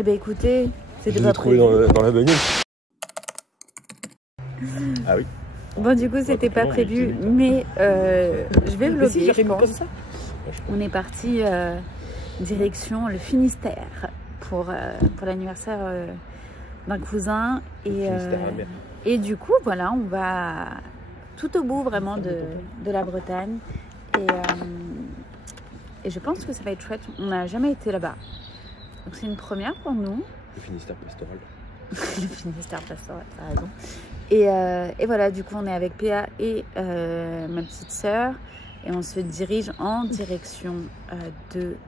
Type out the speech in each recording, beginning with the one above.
Eh ben écoutez, c'était pas trouvé prévu. dans la bagnole. Ah oui. Bon, du coup, c'était pas prévu, mais je vais vlogger, je pense. Comme ça. On est parti direction le Finistère pour l'anniversaire d'un cousin. Et du coup, voilà, on va tout au bout vraiment de la Bretagne. Et je pense que ça va être chouette. On n'a jamais été là-bas. Donc c'est une première pour nous. Le Finistère pastoral. Le Finistère pastoral, t'as raison. Et voilà, du coup, on est avec Péa et ma petite sœur. Et on se dirige en direction de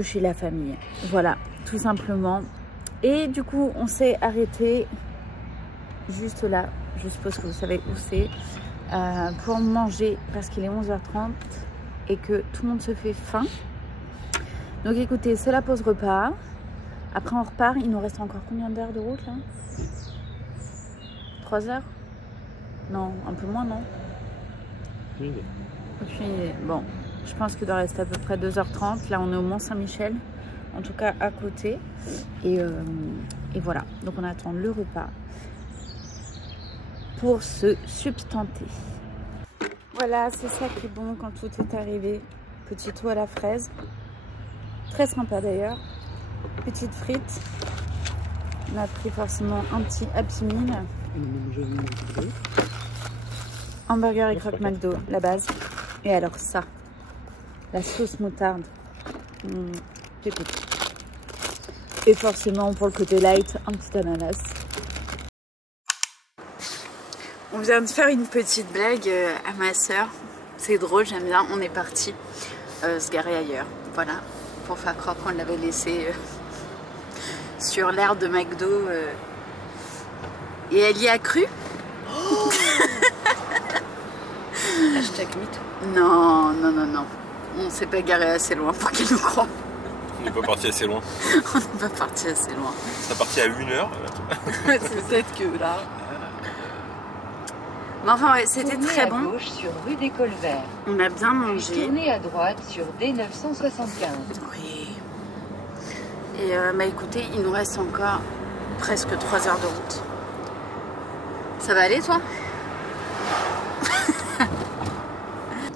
chez la famille. Voilà, tout simplement. Et du coup, on s'est arrêté juste là. Je suppose que vous savez où c'est. Pour manger, parce qu'il est 11h30 et que tout le monde se fait faim. Donc écoutez, c'est la pause repas. Après, on repart. Il nous reste encore combien d'heures de route là? 3 heures? Non, un peu moins, non? Oui. Bon, je pense qu'il doit rester à peu près 2h30. Là, on est au Mont-Saint-Michel, en tout cas à côté. Et voilà, donc on attend le repas pour se substanter. Voilà, c'est ça qui est bon quand tout est arrivé. Petit tout à la fraise. Très sympa d'ailleurs. Petite frite. On a pris forcément un petit Happy Meal. Hamburger et croque McDo, la base. Et alors ça, la sauce moutarde. Pépite. Et forcément pour le côté light, un petit ananas. On vient de faire une petite blague à ma soeur. C'est drôle, j'aime bien. On est parti se garer ailleurs. Voilà, pour faire croire qu'on l'avait laissé sur l'aire de McDo. Et elle y a cru. Oh Hashtag MeToo. Non, non, non, non. On s'est pas garé assez loin pour qu'elle nous croie. On n'est pas parti assez loin. On n'est pas parti assez loin. On est parti à 1h. C'est peut-être que là. Mais enfin, ouais, c'était très bon. Gauche sur rue des Colverts. On a bien mangé. Tournez à droite sur D975. Oui. Et bah écoutez, il nous reste encore presque 3 heures de route. Ça va aller, toi?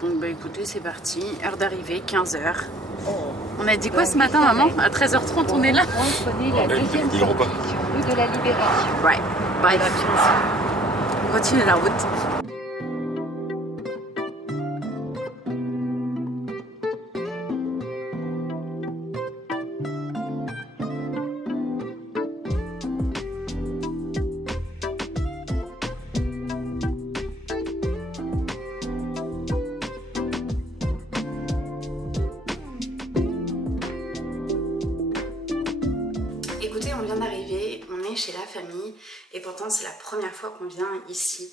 Donc bah écoutez, c'est parti. Heure d'arrivée, 15h. On a dit quoi ce matin, maman? À 13h30, on est là. Prenez la deuxième sortie sur rue de la Libération. Ouais, bref. On continue la route. Écoutez, on vient d'arriver, on est chez la famille et pourtant c'est la première fois qu'on vient ici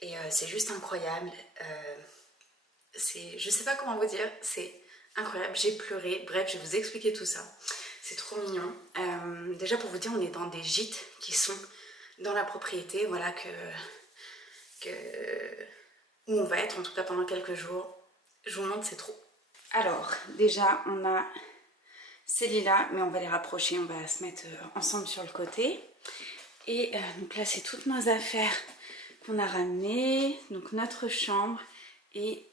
et c'est juste incroyable. Je sais pas comment vous dire, c'est incroyable, j'ai pleuré, bref je vais vous expliquer tout ça. C'est trop mignon. Déjà pour vous dire, on est dans des gîtes qui sont dans la propriété, voilà où on va être en tout cas pendant quelques jours. Je vous montre, c'est trop. Alors déjà on a ces lits-là, mais on va les rapprocher, on va se mettre ensemble sur le côté. Et donc là, c'est toutes nos affaires qu'on a ramenées. Donc notre chambre et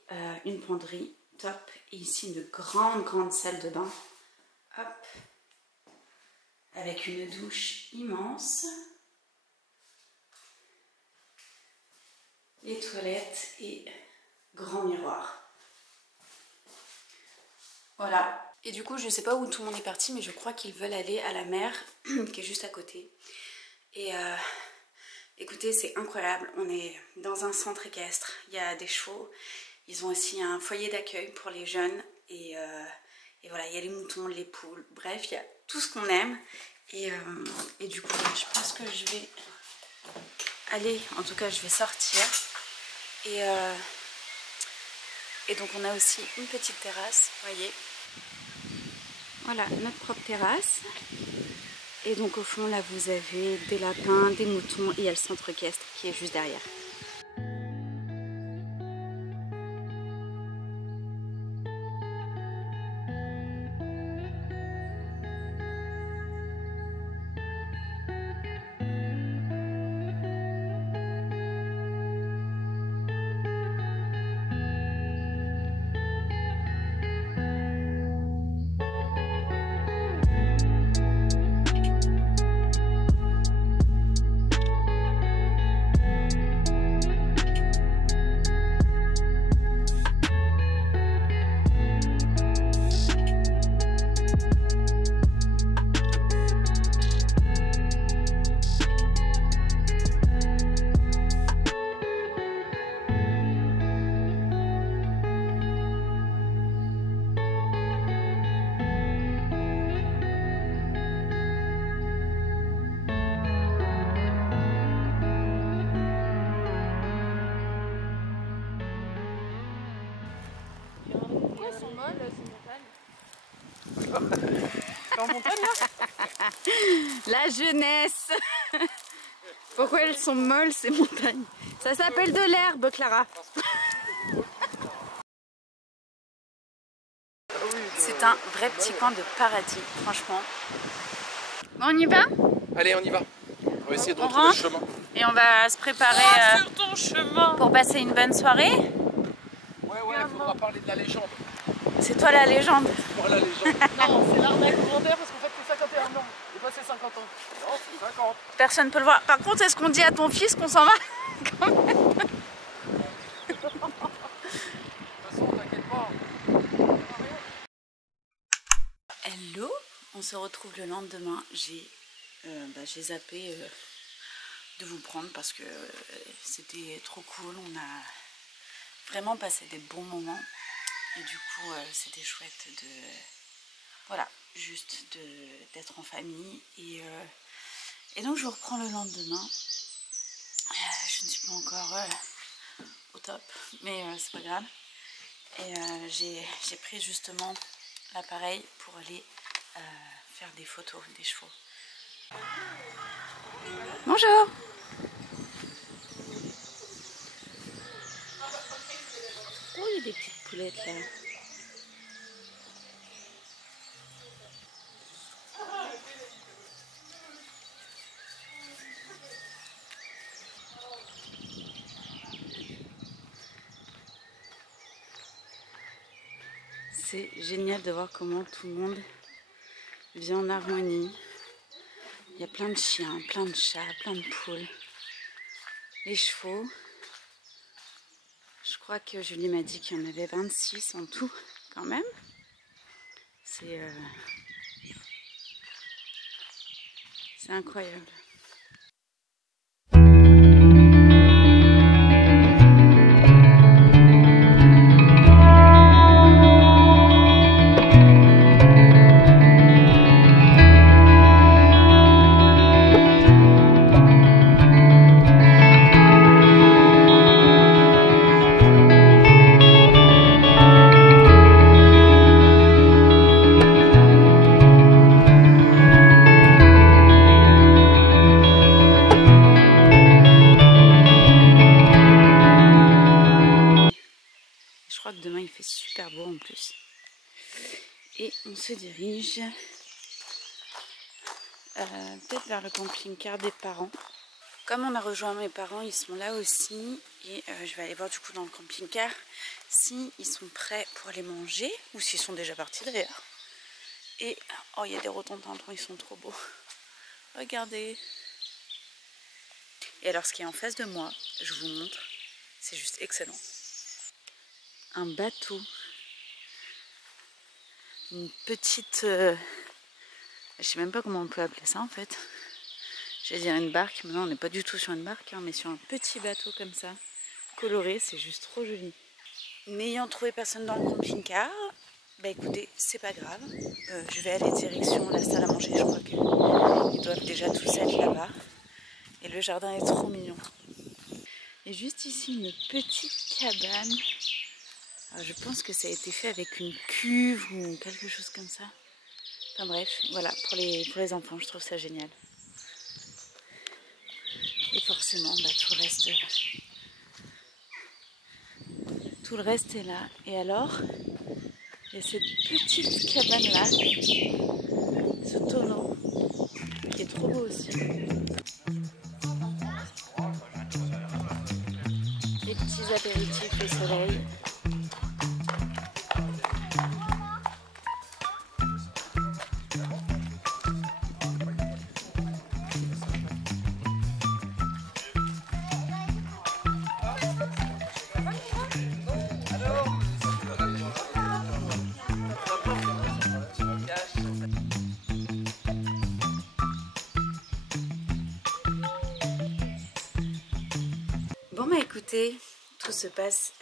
une penderie top. Et ici, une grande salle de bain. Hop. Avec une douche immense. Les toilettes et grand miroir. Voilà. Et du coup, je ne sais pas où tout le monde est parti, mais je crois qu'ils veulent aller à la mer, qui est juste à côté. Et écoutez, c'est incroyable. On est dans un centre équestre. Il y a des chevaux. Ils ont aussi un foyer d'accueil pour les jeunes. Et voilà, il y a les moutons, les poules. Bref, il y a tout ce qu'on aime. Et du coup, je pense que je vais aller, en tout cas, je vais sortir. Et donc, on a aussi une petite terrasse, vous voyez. Voilà, notre propre terrasse. Et donc au fond, là, vous avez des lapins, des moutons et il y a le centre équestre qui est juste derrière. sont molles, c'est montagne. T'es en montagne là? La jeunesse. Pourquoi elles sont molles ces montagnes? Ça s'appelle de l'herbe, Clara. C'est un vrai petit coin de paradis, franchement. Bon, on y va? Allez, on y va. On va essayer de On retrouver le rentre chemin. Et on va se préparer Sur ton chemin. pour passer une bonne soirée. Ouais, il faudra parler de la légende. C'est toi la légende. Pour la légende. Non, c'est l'arnaque volontaire parce qu'en fait c'est 51 ans. Et pas c'est 50 ans. Non, c'est 50. Personne peut le voir. Par contre, est-ce qu'on dit à ton fils qu'on s'en va? De toute façon, t'inquiète pas. Hello, on se retrouve le lendemain. J'ai zappé de vous prendre parce que c'était trop cool. On a vraiment passé des bons moments et du coup c'était chouette de voilà, juste d'être en famille et donc je reprends le lendemain. Je ne suis pas encore au top, mais c'est pas grave. Et j'ai pris justement l'appareil pour aller faire des photos des chevaux. Bonjour. Oh, il y a des petites poulettes là. C'est génial de voir comment tout le monde vit en harmonie. Il y a plein de chiens, plein de chats, plein de poules. Les chevaux. Je crois que Julie m'a dit qu'il y en avait 26 en tout, quand même. C'est incroyable. Demain il fait super beau en plus et on se dirige peut-être vers le camping-car des parents. Comme on a rejoint mes parents, ils sont là aussi et je vais aller voir du coup dans le camping-car si ils sont prêts pour aller manger ou s'ils sont déjà partis d'ailleurs. Et oh, il y a des rhododendrons, ils sont trop beaux, regardez. Et alors ce qui est en face de moi, je vous montre, c'est juste excellent. Un bateau, une petite, je sais même pas comment on peut appeler ça en fait. J'allais dire une barque, mais non, on n'est pas du tout sur une barque, hein, mais sur un petit bateau comme ça, coloré, c'est juste trop joli. N'ayant trouvé personne dans le camping-car, bah écoutez, c'est pas grave. Je vais aller direction la salle à manger, je crois qu'ils doivent déjà tous être là-bas. Et le jardin est trop mignon. Et juste ici, une petite cabane. Alors, je pense que ça a été fait avec une cuve ou quelque chose comme ça. Enfin bref, voilà, pour les enfants, je trouve ça génial. Et forcément, bah, tout le reste est là. Et alors, il y a cette petite cabane-là, ce tonneau, qui est trop beau aussi. Les petits apéritifs au soleil. Bon bah écoutez, tout se passe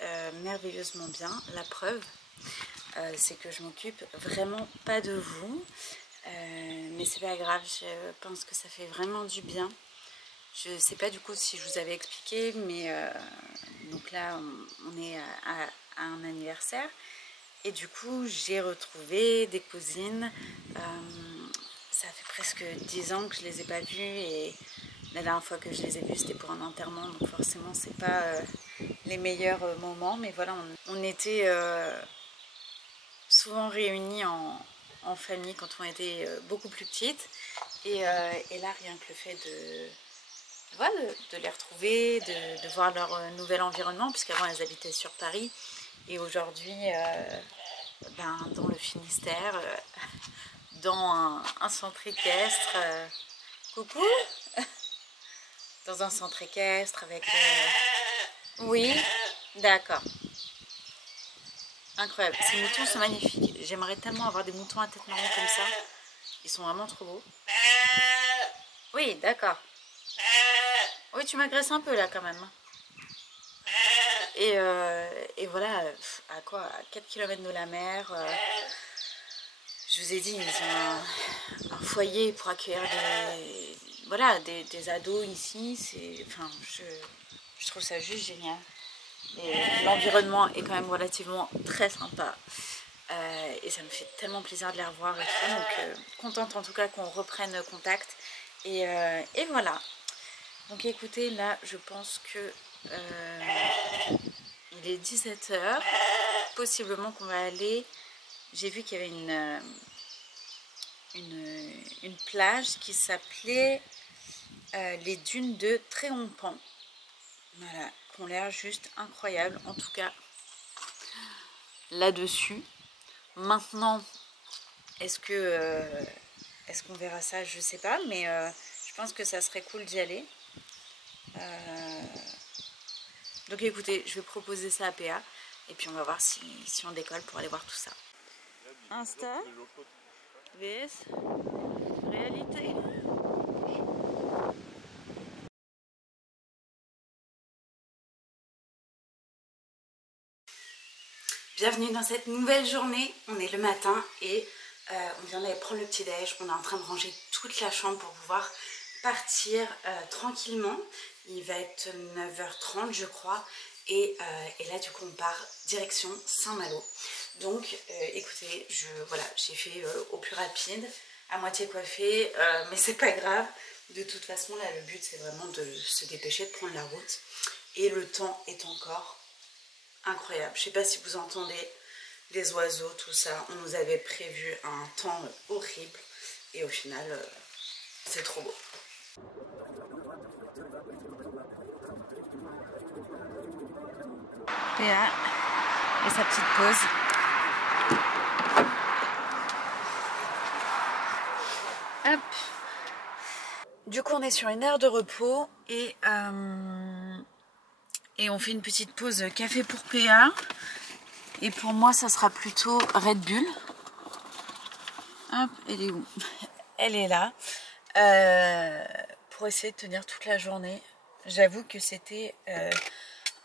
merveilleusement bien. La preuve, c'est que je m'occupe vraiment pas de vous. Mais c'est pas grave, je pense que ça fait vraiment du bien. Je sais pas du coup si je vous avais expliqué, mais donc là on est à un anniversaire. Et du coup, j'ai retrouvé des cousines. Ça fait presque 10 ans que je les ai pas vues et la dernière fois que je les ai vues, c'était pour un enterrement. Donc forcément, c'est pas les meilleurs moments. Mais voilà, on était souvent réunis en famille quand on était beaucoup plus petites. Et là, rien que le fait voilà, de les retrouver, de voir leur nouvel environnement, puisqu'avant elles habitaient sur Paris. Et aujourd'hui, dans le Finistère, dans un centre équestre. Coucou. Dans un centre équestre avec... Oui, d'accord. Incroyable. Ces moutons sont magnifiques. J'aimerais tellement avoir des moutons à tête marron comme ça. Ils sont vraiment trop beaux. Oui, d'accord. Oui, tu m'agresses un peu là quand même. Et voilà, à quoi? À 4 km de la mer. Je vous ai dit, ils ont un foyer pour accueillir des ados ici. Enfin, je trouve ça juste génial. Et l'environnement est quand même relativement très sympa. Et ça me fait tellement plaisir de les revoir et tout. Donc, contente en tout cas qu'on reprenne contact. Et voilà. Donc écoutez, là, je pense que il est 17 h. Possiblement qu'on va aller... J'ai vu qu'il y avait une plage qui s'appelait les dunes de Tréhompan. Voilà, qui ont l'air juste incroyables. En tout cas, là-dessus. Maintenant, est-ce qu'on verra ça? Je sais pas, mais je pense que ça serait cool d'y aller. Donc écoutez, je vais proposer ça à PA. Et puis on va voir si on décolle pour aller voir tout ça. Insta vs réalité. Bienvenue dans cette nouvelle journée. On est le matin et on vient d'aller prendre le petit déj. On est en train de ranger toute la chambre pour pouvoir partir tranquillement. Il va être 9 h 30 je crois. Et là du coup on part direction Saint-Malo. Donc écoutez, j'ai fait au plus rapide, à moitié coiffée, mais c'est pas grave. De toute façon là le but c'est vraiment de se dépêcher de prendre la route. Et le temps est encore incroyable. Je sais pas si vous entendez les oiseaux, tout ça. On nous avait prévu un temps horrible et au final c'est trop beau. PA et sa petite pause. Hop. Du coup on est sur une heure de repos et on fait une petite pause café pour PA. Et pour moi ça sera plutôt Red Bull. Hop, elle est où? Elle est là. Pour essayer de tenir toute la journée. J'avoue que c'était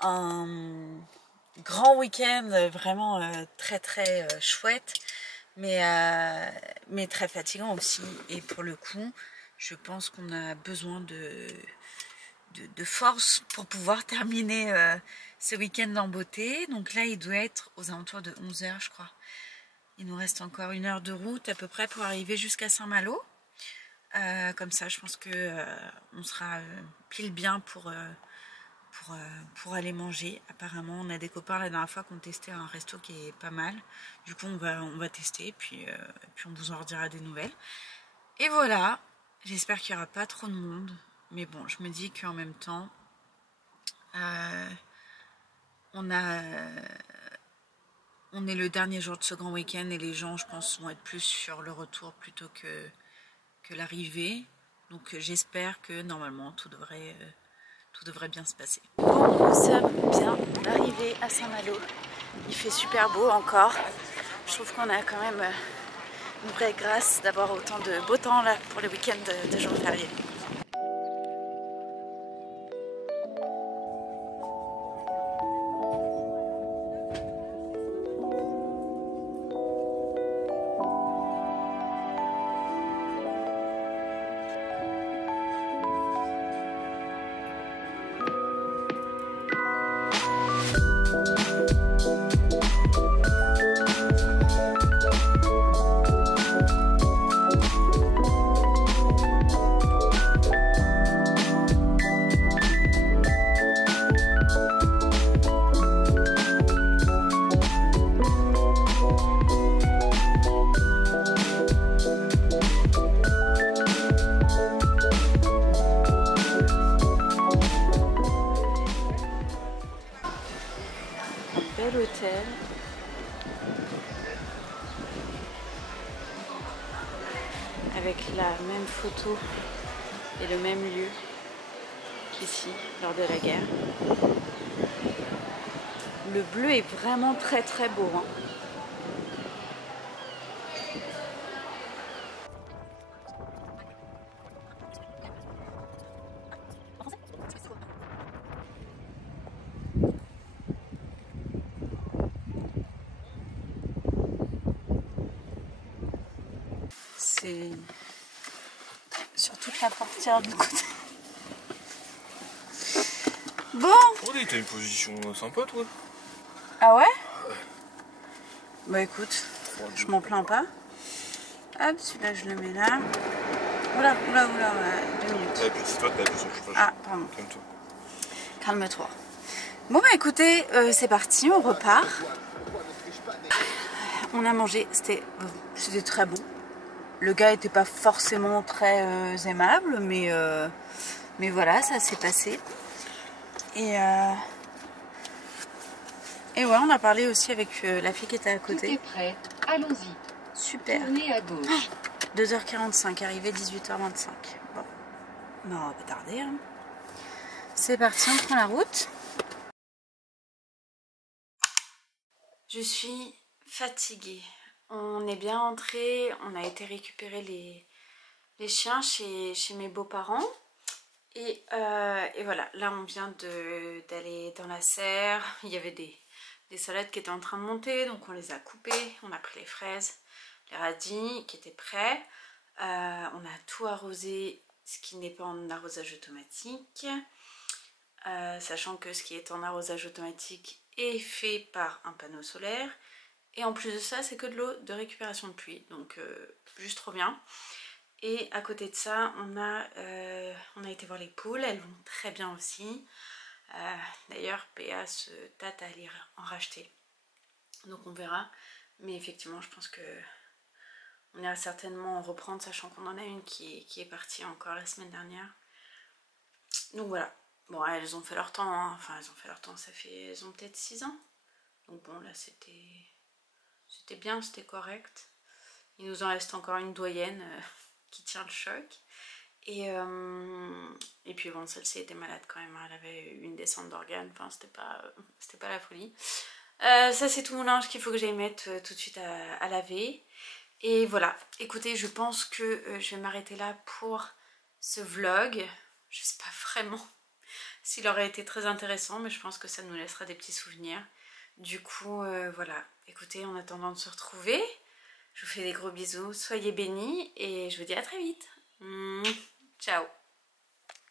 un grand week-end vraiment très très chouette, mais très fatigant aussi. Et pour le coup, je pense qu'on a besoin de force pour pouvoir terminer ce week-end en beauté. Donc là, il doit être aux alentours de 11 h, je crois. Il nous reste encore 1 heure de route à peu près pour arriver jusqu'à Saint-Malo. Comme ça, je pense que on sera pile bien pour aller manger. Apparemment on a des copains la dernière fois qui ont testé un resto qui est pas mal. Du coup on va tester puis on vous en redira des nouvelles. Et voilà, j'espère qu'il n'y aura pas trop de monde, mais bon, je me dis qu'en même temps on est le dernier jour de ce grand week-end et les gens, je pense, vont être plus sur le retour plutôt que l'arrivée. Donc j'espère que normalement tout devrait bien se passer. Bon, nous sommes bien arrivés à Saint-Malo. Il fait super beau encore. Je trouve qu'on a quand même une vraie grâce d'avoir autant de beau temps là pour le week-end de jours fériés. pris la même photo et le même lieu qu'ici, lors de la guerre. Le bleu est vraiment très très beau. Hein. C'est sur toute la portière du côté. Bon. Oh, t'as une position sympa, toi. Ah ouais? Bah écoute, je m'en plains pas. Hop, celui-là je le mets là. Oula, oula, oula, ouais, 2 minutes. Ouais, petit toi, t'as appuyé sur le chauffage. Ah, pardon. Calme-toi. Calme-toi. Bon bah écoutez, c'est parti, on repart. On a mangé, c'était très bon. Le gars était pas forcément très aimable, mais voilà, ça s'est passé. Et ouais, on a parlé aussi avec la fille qui était à côté. Tout est prêt, allons-y. Super. Tournez à gauche. 2h45, arrivé 18h25. Bon, on va pas tarder. Hein. C'est parti, on prend la route. Je suis fatiguée. On est bien entré, on a été récupérer les chiens chez mes beaux-parents. Et voilà, là on vient d'aller dans la serre. Il y avait des salades qui étaient en train de monter, donc on les a coupées. On a pris les fraises, les radis qui étaient prêts. On a tout arrosé, ce qui n'est pas en arrosage automatique. Sachant que ce qui est en arrosage automatique est fait par un panneau solaire. Et en plus de ça, c'est que de l'eau de récupération de pluie. Donc juste trop bien. Et à côté de ça, on a été voir les poules. Elles vont très bien aussi. D'ailleurs, PA se tâte à aller en racheter. Donc on verra. Mais effectivement, je pense que on ira certainement en reprendre, sachant qu'on en a une qui est partie encore la semaine dernière. Donc voilà. Bon, elles ont fait leur temps. Hein. Enfin, elles ont fait leur temps. Elles ont peut-être 6 ans. Donc bon, là, c'était bien, c'était correct. Il nous en reste encore une doyenne qui tient le choc. Et puis bon, celle-ci était malade quand même. Elle avait une descente d'organes. Enfin, c'était pas la folie. Ça, c'est tout mon linge qu'il faut que j'aille mettre tout de suite à laver. Et voilà. Écoutez, je pense que je vais m'arrêter là pour ce vlog. Je sais pas vraiment s'il aurait été très intéressant, mais je pense que ça nous laissera des petits souvenirs. Du coup, voilà. Écoutez, en attendant de se retrouver, je vous fais des gros bisous. Soyez bénis et je vous dis à très vite. Ciao.